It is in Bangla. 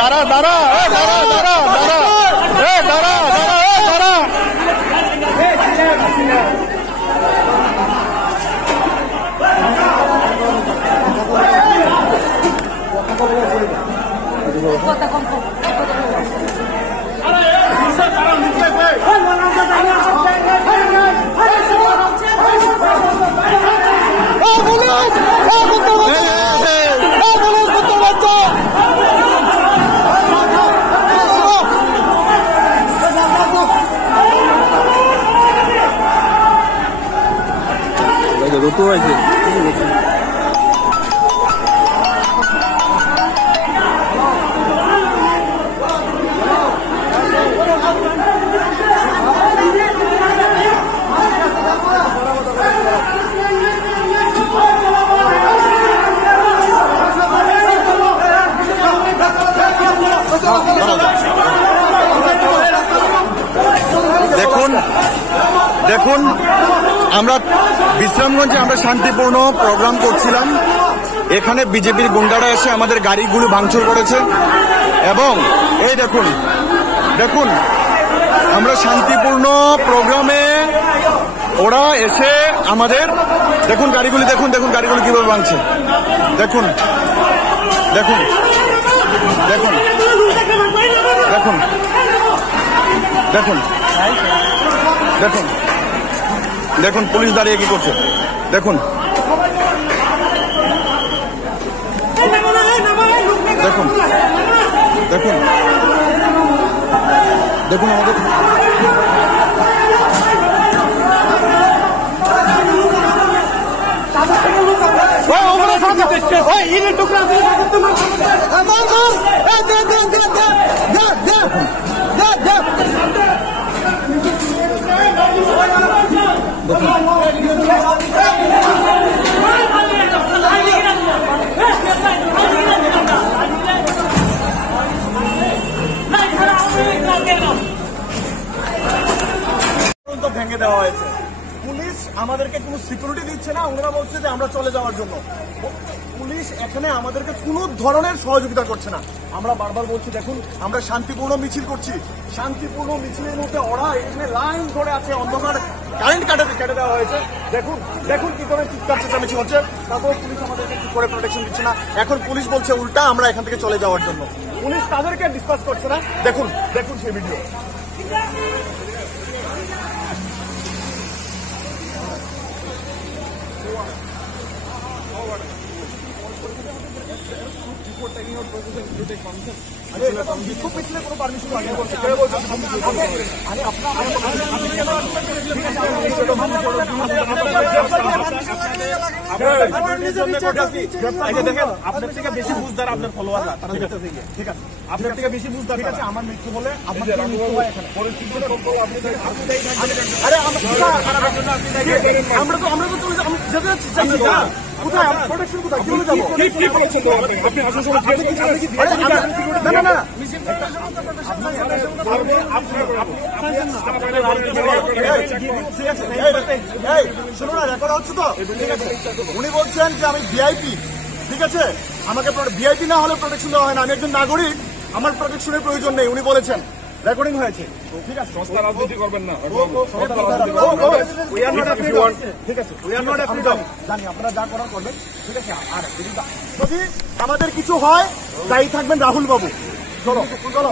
দাঁড়া দাঁড়া দাঁড়া দাঁড়া দাঁড়া দাঁড়া দাঁড়া ऋतु আছে দেখুন দেখুন আমরা বিশ্রামগঞ্জে আমরা শান্তিপূর্ণ প্রোগ্রাম করছিলাম। এখানে বিজেপির গুন্ডারা এসে আমাদের গাড়িগুলো ভাঙচুর করেছে এবং এই দেখুন দেখুন আমরা শান্তিপূর্ণ প্রোগ্রামে ওরা এসে আমাদের দেখুন গাড়িগুলি দেখুন দেখুন গাড়িগুলি কিভাবে ভাঙছে দেখুন দেখুন দেখুন দেখুন দেখুন দেখুন দেখুন পুলিশ দাঁড়িয়ে কি করছে দেখুন দেখুন দেখুন দেখুন আমাদের ভেঙে দেওয়া হয়েছে। পুলিশ আমাদেরকে কোনো সিকিউরিটি দিচ্ছে না, ওনারা বলছে যে আমরা চলে যাওয়ার জন্য। পুলিশ এখানে আমাদেরকে কোনো ধরনের সহযোগিতা করছে না। আমরা বারবার বলছি দেখুন আমরা শান্তিপূর্ণ মিছিল করছি, শান্তিপূর্ণ মিছিলের মধ্যে ওরা এখানে লাইন ধরে আছে, অন্ধকার কারেন্ট কেটে দেওয়া হয়েছে। দেখুন দেখুন কি করে চিৎকার চেঁচামেচি হচ্ছে, তারপর পুলিশ আমাদেরকে কি করে প্রোটেকশন দিচ্ছে না। এখন পুলিশ বলছে উল্টা আমরা এখান থেকে চলে যাওয়ার জন্য। পুলিশ তাদেরকে ডিসকাস করছে না। দেখুন দেখুন সেই ভিডিও। বিক্ষোভ মিছিলে কোনো পারমিশন লাগে বলছে দেখেন আপনার থেকে বেশি বুঝদার আপনার ফলোয়াররা, ঠিক আছে আপনার থেকে বেশি বুঝদার। ঠিক আছে আমার মৃত্যু হলে আপনার মৃত্যু হয় এখানে আমরা তো যেতে যাচ্ছি না। কোথায় প্রোটেকশন কোথায় কি বলে যাবো? আপনি আসার সময় না না না শুনো না রেকর্ড হচ্ছে তো। ঠিক আছে উনি বলছেন যে আমি ভিআইপি, ঠিক আছে আমাকে ভিআইপি না হলে প্রোটেকশন দেওয়া হয় না, আমি একজন নাগরিক, আমার প্রোটেকশনের প্রয়োজন নেই উনি বলেছেন। রেকর্ডিং হয়েছে। ঠিক আছে সংস্থা রাজনীতি করবেন না। ঠিক আছে জানি আপনারা যা করার করবেন। ঠিক আছে আর যদি আমাদের কিছু হয় দায়ী থাকবেন রাহুল বাবু। চলো চলো।